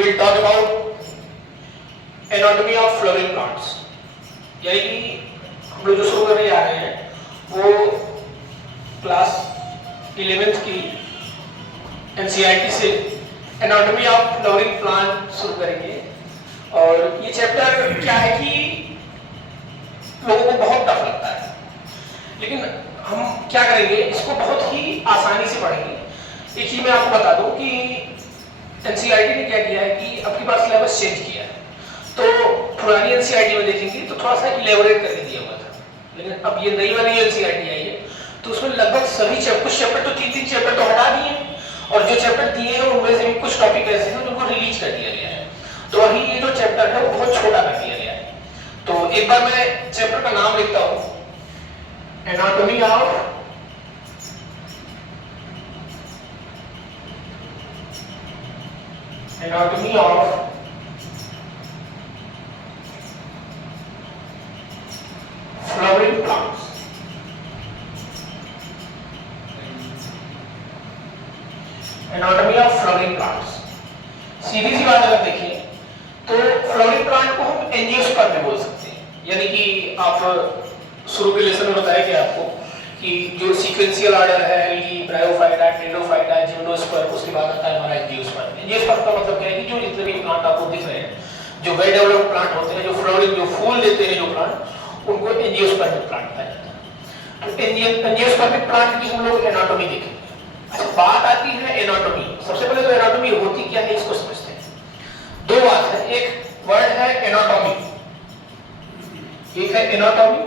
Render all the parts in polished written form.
we will talk about anatomy of flowering plants. यानी कि हम लोग जो शुरू करने जा रहे हैं वो क्लास 11th की NCERT से एनाटॉमी ऑफ फ्लावरिंग प्लांट शुरू करेंगे। और ये चैप्टर क्या है कि लोगों को बहुत टफ लगता है, लेकिन हम क्या करेंगे, इसको बहुत ही आसानी से पढ़ेंगे। एक ही मैं आपको बता दूं कि NCERT ने क्या किया है कि अब की बार सिलेबस चेंज किया है। तो पुरानी NCERT में देखेंगे तो थोड़ा सा इलेबोरेट करके दिया हुआ था, लेकिन अब ये नई वाली NCERT आई है तो उसमें लगभग सभी कुछ चैप्टर तो 3-3 चैप्टर तो हटा दिए हैं, और जो चैप्टर दिए हैं उनमें से भी कुछ टॉपिक ऐसे हैं जिनको रिलीज कर दिया गया है। तो अभी ये जो चैप्टर है वो बहुत छोटा कर दिया गया है। तो एक बार मैं चैप्टर का नाम लिखता हूं, anatomy of flowering plants. Anatomy of flowering plants. सीधी सी बात अगर देखें तो फ्लावरिंग प्लांट को हम एंजियोस्पर्म में बोल सकते हैं। यानी कि आप शुरू के लेसन में बताया गया आपको कि जो सीक्वेंशियल ऑर्डर है लीफ, ब्रायोफाइटा, टेरिडोफाइटा, जिम्नोस्पर्म, उसके बाद आता है हमारा एंजियोस्पर्म। एंजियोस्पर्म का मतलब क्या है कि जो जितने भी प्लांट आपको दिख रहे हैं, जो वेल डेवलप्ड प्लांट होते हैं, जो फ्लावरिंग, जो फूल देते हैं जो प्लांट, उनको एंजियोस्पर्मिक प्लांट कहा जाता है। तो एंजियोस्पर्मिक प्लांट की हम लोग एनाटॉमी देखेंगे। अच्छा, बात आती है एनाटॉमी। सबसे पहले तो एनाटॉमी होती क्या है इसको समझते हैं। दो बात है, एक वर्ड है एनाटॉमी, एक है एनाटॉमी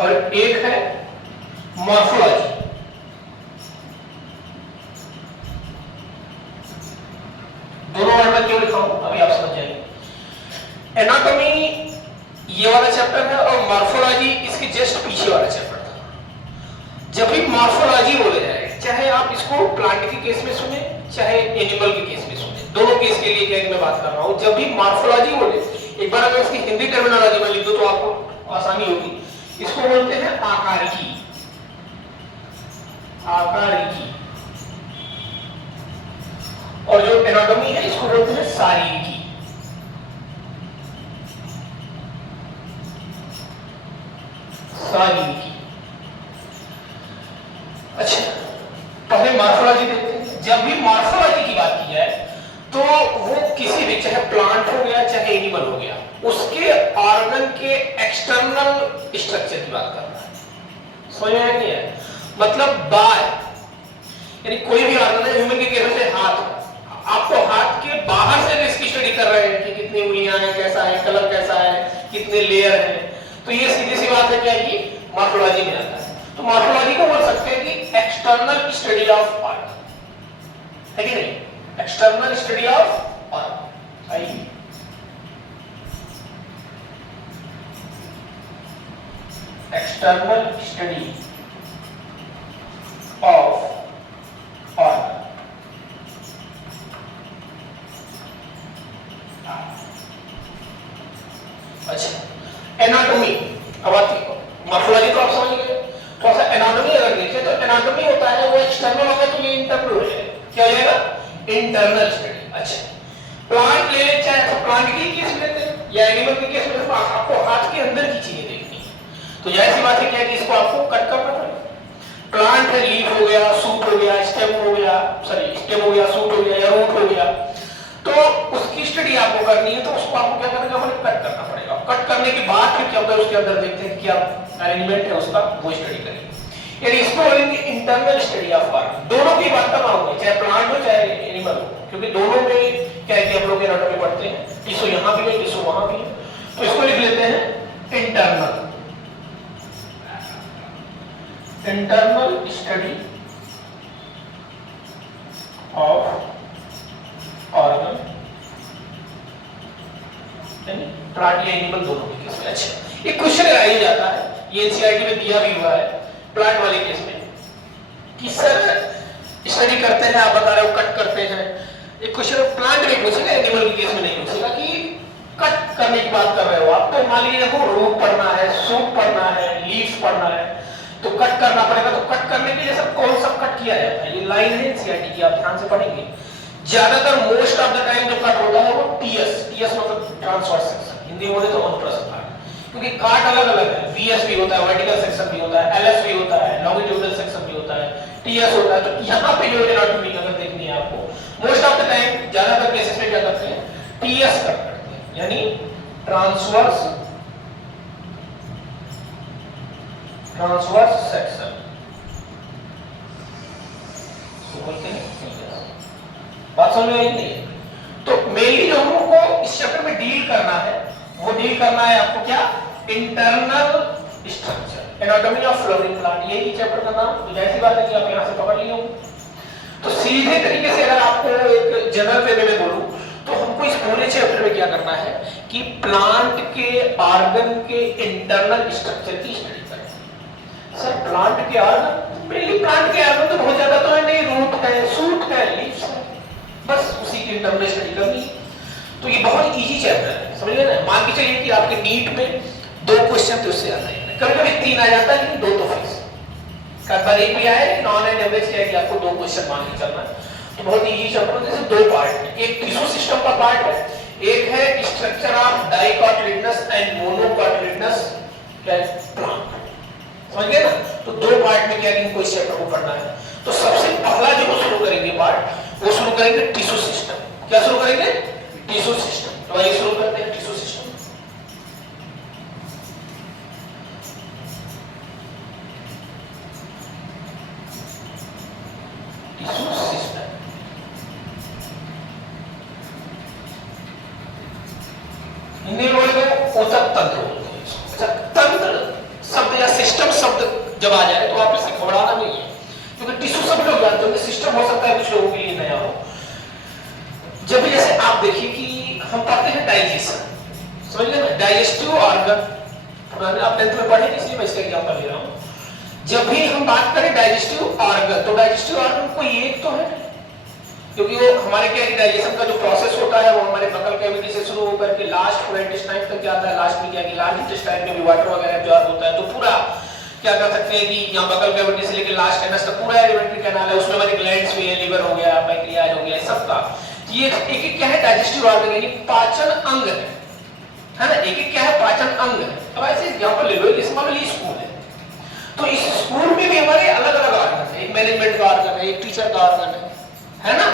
और एक है मॉर्फोलॉजी। दोनों वर्ड में क्यों लिखा हूं अभी आप समझ जाएंगे। एनाटॉमी ये वाला चैप्टर है और मॉर्फोलॉजी इसके जस्ट पीछे वाला चैप्टर था। जब भी मॉर्फोलॉजी बोले जाए, चाहे आप इसको प्लांट के केस में सुने चाहे एनिमल के केस में सुने, दोनों केस के लिए क्या मैं बात कर रहा हूं। जब भी मॉर्फोलॉजी बोले, एक बार अगर इसकी हिंदी टर्मिनोलॉजी में लिख दो तो आपको आसानी होगी। इसको बोलते हैं आकारिकी। आकारिकी। और जो एनाटॉमी है इसको बोलते हैं शारीरिकी। शारीरिकी। अच्छा, पहले मॉर्फोलॉजी देखते हैं। जब भी मॉर्फोलॉजी की बात की जाए तो वो किसी भी, चाहे प्लांट हो गया चाहे एनिमल हो गया, उसके ऑर्गन के एक्सटर्नल स्ट्रक्चर की बात करना है। समझ में आया क्या? मतलब बाय, यानी कोई भी ऑर्गन है, ह्यूमन के केस में हाथ, आपको हाथ के बाहर से इसकी स्टडी कर रहे हैं कि कितनी उंगलियां हैं, कैसा है, कलर कैसा है, कितने लेयर हैं। तो ये सीधी सी बात है क्या कि मॉर्फोलॉजी में आता है। तो मॉर्फोलॉजी को बोल सकते हैं कि एक्सटर्नल स्टडी ऑफ ऑर्गन, है कि नहीं? External study of organ. आइए, एक्सटर्नल स्टडी ऑफ ऑर्गन। अच्छा, एनाटॉमी। अब आती है मॉर्फोलॉजी तो आप समझ गए। थोड़ा सा एनाटॉमी अगर देखें तो एनाटॉमी होता है वो एक्सटर्नल होगा तो ये इंटरनल हो जाएगा। क्या हो जाएगा? Internal study. अच्छा, प्लांट ले लें, चाहे प्लांट की केस में लेते हैं या एनिमल के केस में, आपको हाथ के अंदर की चीजें देखनी है। तो जाहिर सी बात है क्या कि इसको आपको कट करना पड़ेगा। प्लांट है, लीफ हो गया, शूट हो गया, स्टेम हो गया, सॉरी स्टेम हो गया, शूट हो गया या रूट हो गया, तो उसकी स्टडी आपको करनी है। तो उसको आपको क्या करना पड़ेगा? कट करना पड़ेगा। कट करने के बाद फिर क्या होता है, उसके अंदर देखते हैं कि क्या अरेंजमेंट है उसका, वो स्टडी करेंगे। यानी इसको बोलेंगे इंटरनल स्टडी ऑफ ऑर्गन। दोनों की बात करना होगा, चाहे प्लांट हो चाहे एनिमल हो, क्योंकि दोनों में क्या है कि हम लोग एनाटॉमी पढ़ते हैं। टिश्यू यहां भी है, टिश्यू वहां भी है। तो इसको लिख लेते हैं internal study of organ, plant या एनिमल दोनों के केस में। अच्छा, एक क्वेश्चन आ ही जाता है, ये एनसीईआरटी में दिया भी हुआ है प्लांट वाले केस में कि सर स्टडी करते हैं, आप बता रहे हो कट करते हैं। एक क्वेश्चन प्लांट में पूछेगा, एनिमल के केस में नहीं पूछेगा कि कट करने की बात कर रहे हो आप। तो मान लीजिए देखो रूट पढ़ना है, सूट पढ़ना है, लीफ पढ़ना है, तो कट करना पड़ेगा। तो कट करने के लिए सर कौन सा कट किया जाता है? ये लाइन है एनसीईआरटी की, आप ध्यान से पढ़ेंगे। ज्यादातर मोस्ट ऑफ द टाइम जो कट होता है वो टीएस मतलब ट्रांसवर्स सेक्शन, हिंदी में बोले तो अनुप्रस्थ काट, क्योंकि काट अलग अलग है, वीएस भी होता है, वर्टिकल सेक्शन भी होता है, एलएस भी होता है, लॉन्गिट्यूडनल सेक्शन भी होता है, टीएस होता है। तो यहाँ पे जो एनाटॉमी अगर देखनी है आपको, मोस्ट ऑफ द टाइम ज्यादातर केसेस में क्या करते हैं, टीएस कट करते हैं, यानी ट्रांसवर्स सेक्शन बोलते हैं। बात समझ में आई नहीं? तो मेनली जो हमको इस चैप्टर में डील करना है, वो डील करना है आपको क्या, internal structure, anatomy of flowering plant, यही चैप्टर का नाम। तो जैसी बात है कि आप यहां से पकड़ लिए होंगे। तो सीधे तरीके से अगर आपको एक जनरल वे में बोलूं तो हमको इस पूरे चैप्टर में क्या करना है कि प्लांट के ऑर्गन के इंटरनल स्ट्रक्चर की स्टडी करें। सर प्लांट के ऑर्गन, मेनली प्लांट के ऑर्गन तो बहुत ज्यादा तो है नहीं, रूट है, शूट है, लीव्स है, बस उसी की इंटरनल स्टडी करनी। तो ये बहुत इजी चैप्टर है, समझ गए ना। मान के चलिए कि आपके नीट में 2 क्वेश्चन तो उससे आता है, कभी-कभी 3 आ जाता है, लेकिन 2 तो फिक्स। कई बार एक भी आए, नॉन एंड एवरेज क्या है कि आपको 2 क्वेश्चन मान के चलना है। तो बहुत इजी चैप्टर है, जैसे 2 पार्ट है, एक टिश्यू सिस्टम का पार्ट है, एक है स्ट्रक्चर ऑफ डाइकोटिलेडनस एंड मोनोकोटिलेडनस प्लांट, समझ गए ना। तो 2 पार्ट में क्या है, इनको इस चैप्टर को पढ़ना है। तो सबसे पहला जो शुरू करेंगे पार्ट, वो शुरू करेंगे टिश्यू सिस्टम। क्या शुरू करेंगे, टिश्यू सिस्टम। तो आइए शुरू करते हैं tissue system. Tissue system Hindi में बोले तो ऊतक तंत्र बोलते हैं। अच्छा, तंत्र शब्द या सिस्टम शब्द जब आ जाए तो आप इसे घबराना नहीं है, क्योंकि टिश्यू सब लोग जानते हैं, सिस्टम हो सकता है कुछ लोगों के लिए नया हो। जब भी जैसे आप देखिए कि हम पढ़ते हैं डाइजेशन, समझ गए ना, डाइजेस्टिव ऑर्गन, आप 10th में पढ़े, इसलिए मैं इसका एग्जांपल ले रहा हूं। जब भी हम बात करें डाइजेस्टिव ऑर्गन, तो डाइजेस्टिव ऑर्गन कोई एक तो है, क्योंकि वो हमारे क्या है, डाइजेशन का जो प्रोसेस होता है वो हमारे बकल कैविटी से शुरू होकर के लास्ट पूरा इंटेस्टाइन तक जाता है। लास्ट में क्या है कि लार्ज इंटेस्टाइन में भी वाटर वगैरह एब्जॉर्ब होता है। तो पूरा क्या कर सकते हैं कि यहाँ बकल कैविटी से लेकर लास्ट एनस तक पूरा एलिमेंट्री कैनाल है, उसमें हमारे ग्लैंड्स भी है, लिवर हो गया, पैंक्रियाज हो गया, सबका ये एक क्या है, डाइजेस्टिव ऑर्गन यानी पाचन अंग है ना। एक क्या है, पाचन अंग है। अब ऐसे एग्जांपल ले लो, जैसे मान लो स्कूल है, तो इस स्कूल में भी हमारे अलग अलग ऑर्गन है, एक मैनेजमेंट का ऑर्गन है, एक टीचर का ऑर्गन है ना।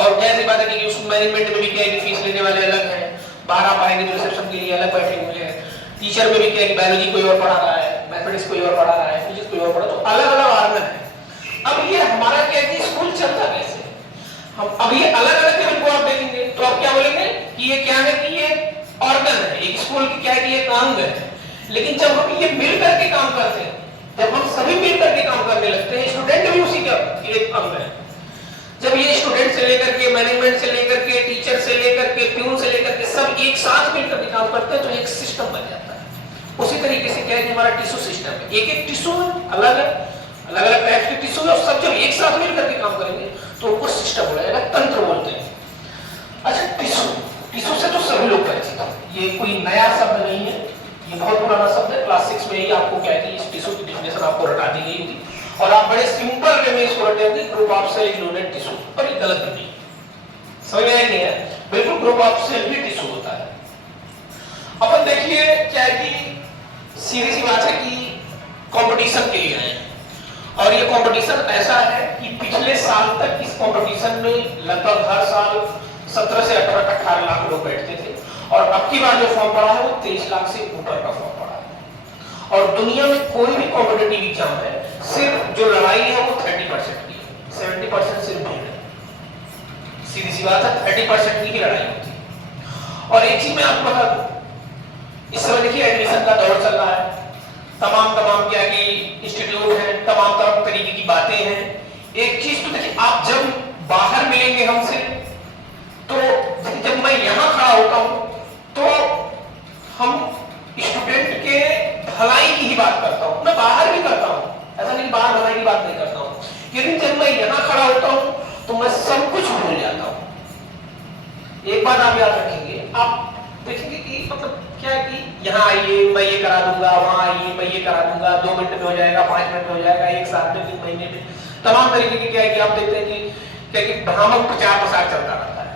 और जैसी बात है कि उस मैनेजमेंट में भी क्या है कि फीस लेने वाले अलग हैं, बाहर आप आएंगे तो रिसेप्शन के लिए अलग बैठे हुए हैं। टीचर में भी क्या है कि बायोलॉजी कोई और पढ़ा रहा है, मैथमेटिक्स कोई और पढ़ा रहा है, फिजिक्स कोई और पढ़ा, तो अलग अलग ऑर्गन है। अब ये हमारा क्या है कि स्कूल चलता कैसे, हम अब ये अलग अलग हमको आप देखेंगे तो आप क्या बोलेंगे कि ये क्या है कि ये ऑर्गन है, एक स्कूल की क्या है कि ये अंग है। लेकिन जब हम ये मिल करके काम करते हैं, जब हम सभी मिल करके काम करने लगते हैं, स्टूडेंट भी उसी का एक अंग है। जब ये स्टूडेंट से लेकर के मैनेजमेंट से लेकर के टीचर से लेकर के प्यून से लेकर के सब एक साथ मिलकर के काम करते हैं, तो एक सिस्टम बन जाता है। उसी तरीके से क्या है कि हमारा टिश्यू सिस्टम है, एक एक टिश्यू अलग है, अलग अलग टाइप के टिश्यू है, और सब जब एक साथ मिलकर के काम करेंगे तो उनको सिस्टम बोला जाएगा, तंत्र बोलते हैं। अच्छा, टिश्यू से तो सभी लोग परिचित हैं, ये कोई नया शब्द नहीं है, ये बहुत पुराना शब्द है। क्लास 6 में ही आपको क्या है कि इस टिश्यू की डेफिनेशन आपको रटा दी गई थी, और आप बड़े सिंपल वे में इसको रटे होंगे, group of cell included tissue. पर ये गलत नहीं, समझ में नहीं है, बिल्कुल ग्रुप ऑफ सेल भी टिश्यू होता है। अपन देखिए क्या है कि सीधी सी बात है कि कंपटीशन के लिए आए, और ये कंपटीशन ऐसा है कि पिछले साल तक इस कंपटीशन में लगभग हर साल 17 से 18 लाख लोग बैठते थे, और अब की बार जो फॉर्म पड़ा है वो 23 लाख से ऊपर का फॉर्म पड़ा है। और दुनिया में कोई भी कॉम्पिटिटिव एग्जाम है, सिर्फ जो लड़ाई है वो 30% की है, 70% सिर्फ भीड़ है। सीधी सी बात है, 30% की ही लड़ाई होती है। और एक चीज मैं आपको बता दूं, इस समय देखिए एडमिशन का दौर चल रहा है, तमाम क्या कि इंस्टीट्यूट है, तमाम तरीके की बातें हैं। एक चीज तो देखिए, आप जब बाहर मिलेंगे हमसे, तो जब मैं यहां खड़ा होता हूं तो हम स्टूडेंट के भलाई की ही बात करता हूं, मैं बाहर भी करता हूं, ऐसा नहीं कि बाहर भलाई की बात नहीं करता हूं, लेकिन जब मैं यहां खड़ा होता हूं तो मैं सब कुछ भूल जाता हूं। एक बात आप याद रखेंगे, आप देखेंगे कि मतलब क्या है कि यहाँ आइए मैं ये करा दूंगा, वहां आइए मैं ये करा दूंगा, 2 मिनट में हो जाएगा, 5 मिनट में हो जाएगा, एक साल में, 3 महीने में, तमाम तरीके की क्या है कि आप देखते हैं कि क्या कि भ्रामक प्रचार प्रसार चलता रहता है।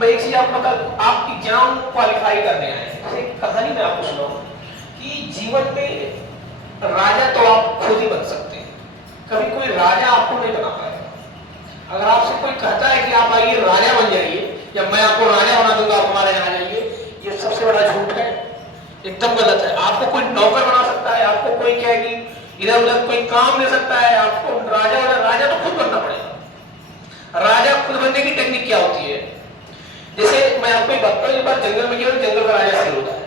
मैं एक चीज आपको बता दूं, आप एग्जाम क्वालिफाई करने आए हैं, एक कहानी मैं आपको सुनाऊं कि जीवन में राजा तो आप खुद ही बन सकते हैं, कभी कोई राजा आपको नहीं बना पाएगा। अगर आपसे कोई कहता है कि आप आइए राजा बन जाइए या मैं आपको राजा बना दूंगा, आप हमारे यहाँ जाइए, ये सबसे बड़ा झूठ है, एकदम गलत है। आपको कोई नौकर बना सकता है, आपको कोई क्या है कि इधर उधर कोई काम दे सकता है, आपको राजा तो खुद बनना पड़ेगा। राजा खुद बनने की टेक्निक क्या होती है, जैसे मैं आपको एक बात एक बार जंगल में गया, जंगल का राजा शेर होता है,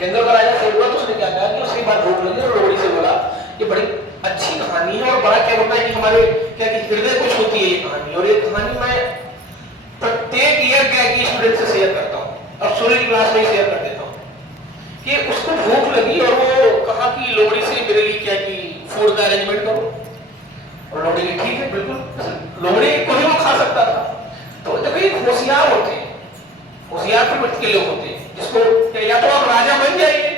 जंगल का राजा शेर हुआ तो उसने क्या कहा कि उसके बाद भूख लगी और लोमड़ी से बोला ये बड़ी अच्छी कहानी है और बड़ा क्या होता है कि हमारे क्या कि हृदय को छूती है ये कहानी, और ये कहानी मैं प्रत्येक ईयर क्या कि स्टूडेंट से शेयर करता हूँ और सूर्य की क्लास में शेयर कर देता हूँ कि उसको भूख लगी और वो कहा कि लोमड़ी से मेरे लिए क्या कि फूड का अरेंजमेंट करो, और लोमड़ी ने ठीक है बिल्कुल, लोमड़ी को भी वो खा सकता था। तो देखो ये होशियार होते हैं, होशियार प्रवृत्ति के लोग होते हैं, जिसको या तो आप राजा बन जाइए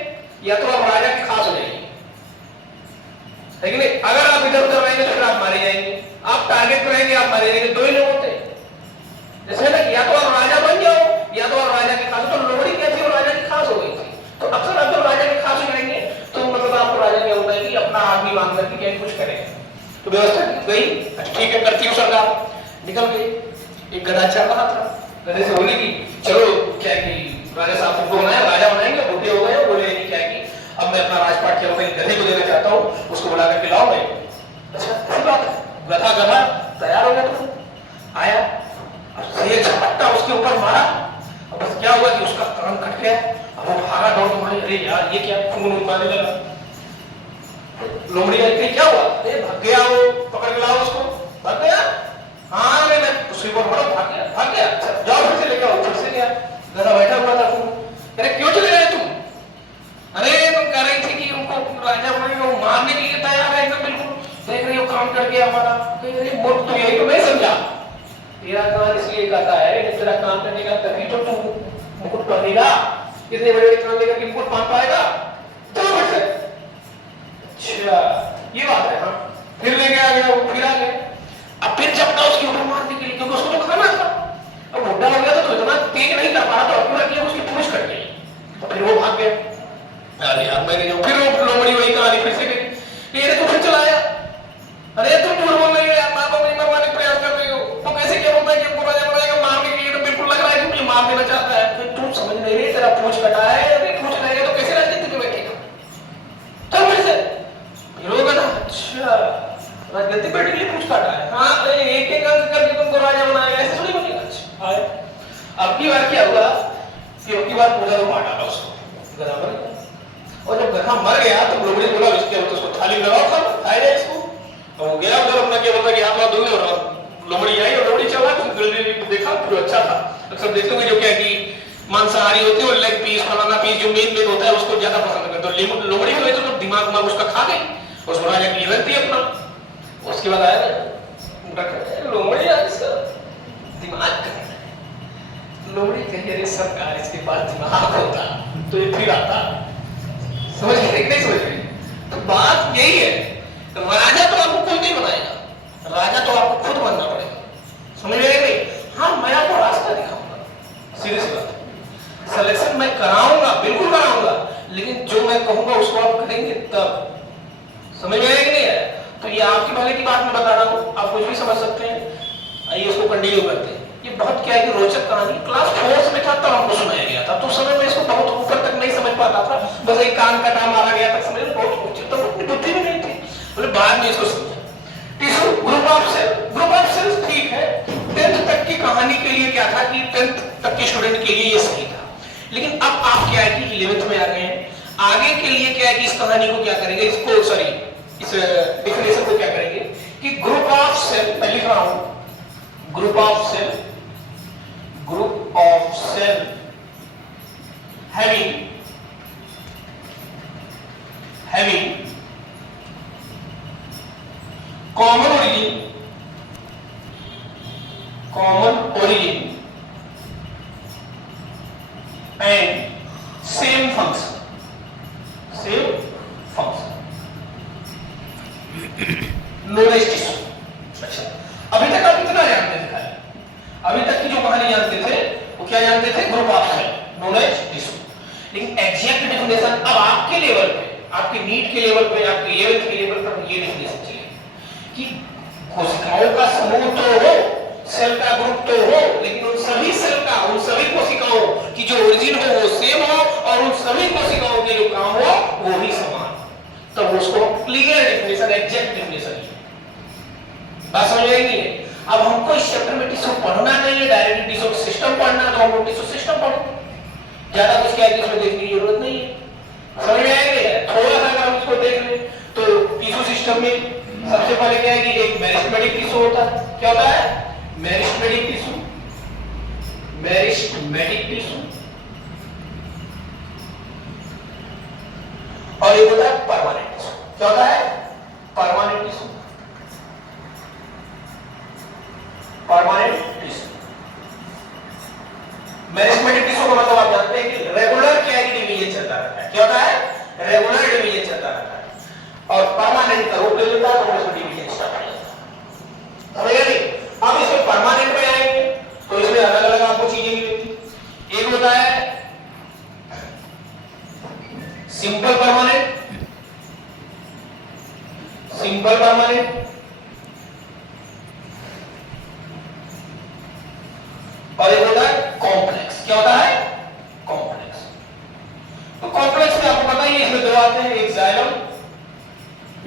या तो आप राजा के खास हो जाइए, लेकिन अगर आप इधर उधर रहेंगे तो फिर आप मारे जाएंगे, आप टारगेट पर रहेंगे आप मारे जाएंगे। दो ही लोग होते हैं, जैसे ना या तो आप राजा बन जाओ या तो आप राजा के खास हो। तो लोमड़ी क्या थी, वो राजा की खास हो गई थी। तो अक्सर आप जब राजा के खास हो जाएंगे तो मतलब आपको राजा क्या होता है कि अपना आदमी मांग करके क्या कुछ करेंगे। तो व्यवस्था गई, ठीक है करती हूँ सरकार, निकल गई। एक गधा चल रहा था, गधे से बोले कि चलो क्या कि राजा साहब को बनाए, राजा बनाएंगे, बूढ़े हो गए, बोले क्या कि अब मैं अपना राजपाट क्या गधे को देना चाहता हूँ, उसको बुला करके लाओ। मैं अच्छा ऐसी बात है, गधा तैयार हो गया, तो आया शेर झपट्टा उसके ऊपर मारा, अब बस क्या हुआ कि उसका कान कट गया, अब वो भागा दौड़ के मारे, अरे यार ये क्या, खून मारने लगा। लोमड़ी आई, क्या हुआ, अरे भाग गया, वो पकड़ के लाओ उसको, भाग गया। हाँ मैं उसके ऊपर मारा, भाग गया, जाओ फिर से लेके आओ, फिर से गया, गधा बैठा हुआ था। अरे क्यों चले गए तुम, अरे तुम कह रही थी कि उनको राजा बनेगा, वो मारने के लिए तैयार है एकदम बिल्कुल, देख रही हो काम कर गया हमारा। मूर्ख, तो यही तो नहीं समझा, तेरा कान इसलिए कहता है कि तेरा काम करने का तभी तो तू मुकुट पहनेगा, इतने बड़े कान लेकर के मुकुट पहन पाएगा, चलो फिर से। अच्छा ये बात है, हाँ फिर लेके आ गया वो, फिर आ गया, अब फिर चपटा उसके ऊपर मारने के लिए, क्योंकि उसको तो खाना था। अब बुढ़ा हो गया तो इतना तेज नहीं कर पा रहा, तो अपना किया उसकी पूंछ कट गई, तो फिर वो भाग गया। अरे यार मैंने जो फिर वो लोमड़ी वही कहानी फिर से गई, ये तो फिर चलाया, अरे तुम झूठ बोल रही हो यार, माँ को नहीं मरवाने का प्रयास कर रही हो, तो कैसे क्या बोलता है कि पूरा जब रहेगा मारने के लिए, तो बिल्कुल लग रहा है कि मुझे मार देना चाहता है। फिर तुम समझ नहीं रही, तेरा पूंछ कटा है, अरे पूंछ रहेगा तो कैसे राजनीति में बैठेगा, चल फिर से रोगा ना। अच्छा राजनीति बैठने के लिए पूंछ काटा है, हाँ एक एक अंक करके तुमको राजा बनाएगा, ऐसे थोड़ी बनेगा। अच्छा अब की बार क्या हुआ कि अब की बार पूजा को मार डाला उसको, गधा मर गया। और जब गधा मर गया तो लोमड़ी बोला इसके तो उसको थाली लगाओ, खाया जाए इसको। तो गया उधर अपना क्या बोलता कि हाथ हाथ धोगे, और लोमड़ी आई और लोमड़ी चला, देखा तो अच्छा था। अक्सर देखते होंगे जो क्या कि मांसाहारी होते हैं और लेग पीस फलाना पीस जो मेन होता है उसको ज्यादा पसंद करते हैं, तो लोमड़ी को तो दिमाग उसका खा गई, उसको राजा की लिवर थी अपना। उसके बाद आया लोमड़ी इसका दिमाग का, लोमड़ी कही अरे सरकार इसके पास दिमाग होता तो ये फिर आता, समझ रहे नहीं समझ रहे। तो बात यही है, राजा तो आपको कोई नहीं बनाएगा, राजा तो आपको खुद बनना पड़ेगा, समझ रहे नहीं। हाँ मैं आपको रास्ता दिखाऊंगा, सीधी सी बात, सिलेक्शन मैं कराऊंगा, बिल्कुल कराऊंगा, लेकिन जो मैं कहूंगा उसको आप करेंगे तब, समझ में आया कि नहीं है। तो ये आपकी भले की बात मैं बता रहा हूँ, आप कुछ भी समझ सकते हैं। आइए इसको कंटिन्यू करते हैं। ये बहुत क्या है कि रोचक कहानी, क्लास 4 में था तब हमको सुनाया गया था, तो समय में इसको बहुत ऊपर तक नहीं समझ पाता था, बस एक कान कटा मारा गया तक समझ, बहुत ऊंची तो अपनी बुद्धि में नहीं थी, बोले बाद में इसको समझा। टिश्यू ग्रुप ऑफ सेल्स ठीक है, 10th तक की कहानी के लिए क्या था कि 10th तक के स्टूडेंट के लिए ये सही था, लेकिन अब आप क्या है कि 11th में आ गए हैं, आगे के लिए क्या है कि इस कहानी को क्या करेंगे, इसको सॉरी इस डेफिनेशन को क्या करेंगे कि ग्रुप ऑफ सेल, मैं लिख रहा हूं group of cell having common origin and same function known as tissue। क्या जानते थे? Group of cell known as tissue. लेकिन एग्जैक्ट डेफिनेशन अब आपके लेवल पे, आपके नीट के लेवल पे, आपके 11th के लेवल पर ये डेफिनेशन चाहिए कि कोशिकाओं का समूह तो हो, सेल का ग्रुप तो हो, लेकिन उन सभी सेल का, उन सभी कोशिकाओं की जो ओरिजिन हो वो सेम हो और उन सभी कोशिकाओं के जो काम हो वो भी समान। तब उसको क्लियर डेफिनेशन, एग्जैक्ट डेफिनेशन बात समझ आई नहीं है। अब हमको इस चैप्टर में टिश्यू पढ़ना नहीं है, डायरेक्ट टिश्यू सिस्टम पढ़ना, तो हम लोग टिश्यू सिस्टम पढ़ो, ज्यादा कुछ क्या इसमें देखने की जरूरत नहीं है। समझ में आएगा? थोड़ा सा अगर हम इसको देख लें तो टिश्यू सिस्टम में सबसे पहले क्या है कि एक मेरिस्टेमेटिक टिश्यू होता है। क्या होता है? मेरिस्टेमेटिक टिश्यू, मेरिस्टेमेटिक टिश्यू, और एक होता है परमानेंट टिश्यू। क्या होता है? Permanent tissue, permanent tissue. Meristematic tissue का मतलब आप जानते हैं कि रेगुलर क्या है, डिवीजन चलता रहता है। क्या होता है? रेगुलर डिवीजन चलता रहता है, और परमानेंट का रूप ले लेता है तो उसमें डिवीजन स्टार्ट हो जाता है। समझ गए नहीं? अब इसमें परमानेंट में आएंगे तो इसमें अलग अलग आपको चीजें मिलेंगी। एक होता है सिंपल परमानेंट, सिंपल परमानेंट, और एक होता है कॉम्प्लेक्स। क्या होता है? कॉम्प्लेक्स। तो कॉम्प्लेक्स में आपको पता ही है इसमें दो आते हैं, एक जाइलम,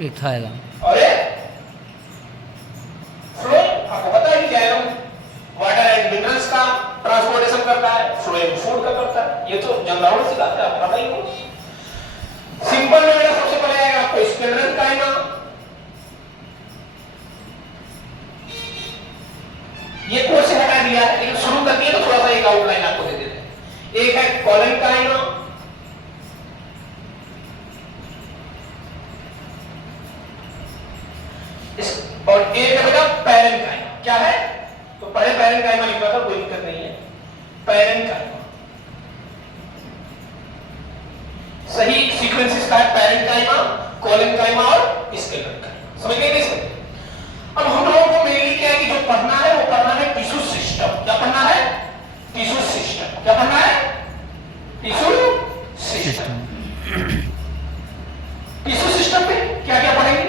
एक थाइलम, और एक फ्लोएम। आपको पता है कि जाइलम वाटर एंड मिनरल्स का ट्रांसपोर्टेशन करता है, फ्लोएम फूड का करता है। ये तो जनरल सिखाते हैं, आपको पता ही होगा। सिंपल में मेरा सबसे पहले आएगा आपको स्केलेटन काइमा, ये कोर्स से हटा दिया है लेकिन शुरू कर दिया तो थोड़ा सा एक आउटलाइन आपको दे देते हैं। एक है कॉलन काइमा, और एक है बेटा पैरेन्काइमा। क्या है? तो पहले पैरेन्काइमा लिखा था, कोई दिक्कत नहीं है। पैरेन्काइमा सही सीक्वेंस इसका है, पैरेन्काइमा, कॉलेनकाइमा और स्केलेटन काइमा। समझ गए कैसे? अब हम लोगों को मेनली क्या है कि जो पढ़ना है वो पढ़ना है टिश्यू सिस्टम। क्या पढ़ना है? Tissue system. क्या पढ़ना है? Tissue system. टिश्यू सिस्टम में क्या क्या पढ़ेंगे?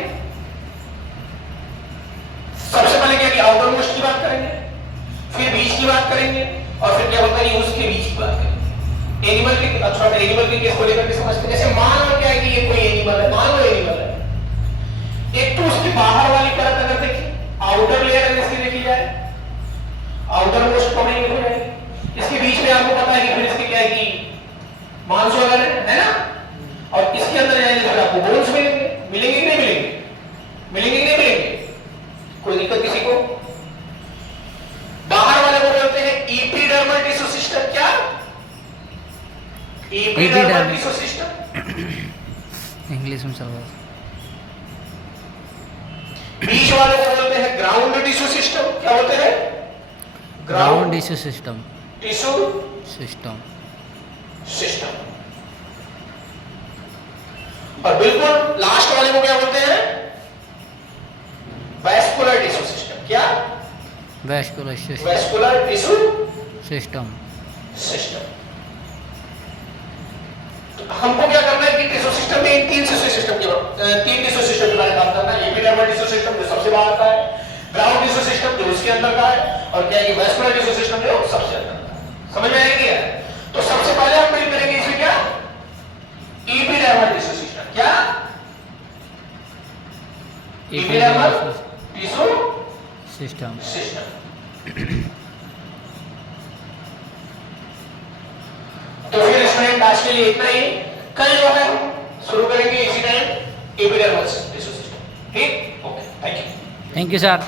सबसे पहले क्या कि आउटर मोस्ट की बात करेंगे, फिर बीच की बात करेंगे, और फिर क्या होता है उसके बीच की बात करेंगे। एनिमल के, अच्छा एनिमल के केस को लेकर के समझते हैं। जैसे मान लो क्या है कि ये कोई एनिमल है, मान लो एनिमल है, एक तो उसकी बाहर वाली परत अगर देखिए, आउटर लेयर अगर इसकी देखी जाए, आउटर मोस्ट कवरिंग हो जाएगी। इसके बीच में आपको पता है कि फिर इसके क्या है कि मांस वगैरह है ना, और इसके अंदर जाएंगे फिर आपको बोन्स मिलेंगे। मिलेंगे कि नहीं मिलेंगे? मिलेंगे कि नहीं मिलेंगे? कोई दिक्कत किसी को? बाहर वाले को बोलते हैं एपिडर्मल टिश्यू सिस्टम। क्या? एपिडर्मल टिश्यू सिस्टम इंग्लिश में चल। बीच वाले को बोलते हैं ग्राउंड टिश्यू सिस्टम। क्या बोलते हैं? Ground tissue system, tissue system, system. और बिल्कुल लास्ट वाले को क्या बोलते हैं? Vascular tissue system. क्या? Vascular system, vascular tissue system. System. तो हमको क्या करना है कि टिश्यू सिस्टम में इन तीन टिश्यू सिस्टम के बारे में बात करना है। एपिडर्मल टिश्यू सिस्टम जो सबसे बाहर का है, ग्राउंड टिश्यू सिस्टम जो उसके अंदर का है, और क्या है कि वैस्कुलर टिश्यू सिस्टम जो सबसे अंदर का है। समझ में आएगी? तो सबसे पहले हम बिल्ड करेंगे इसमें क्या? Epidermal tissue system. क्या? Epidermal tissue system. तो फिर स्टूडेंट आज के लिए इतना ही। कल जो है शुरू करेंगे इसी टाइम एपिडर्मल टिश्यू सिस्टम। ठीक? Okay, thank you. Thank you sir.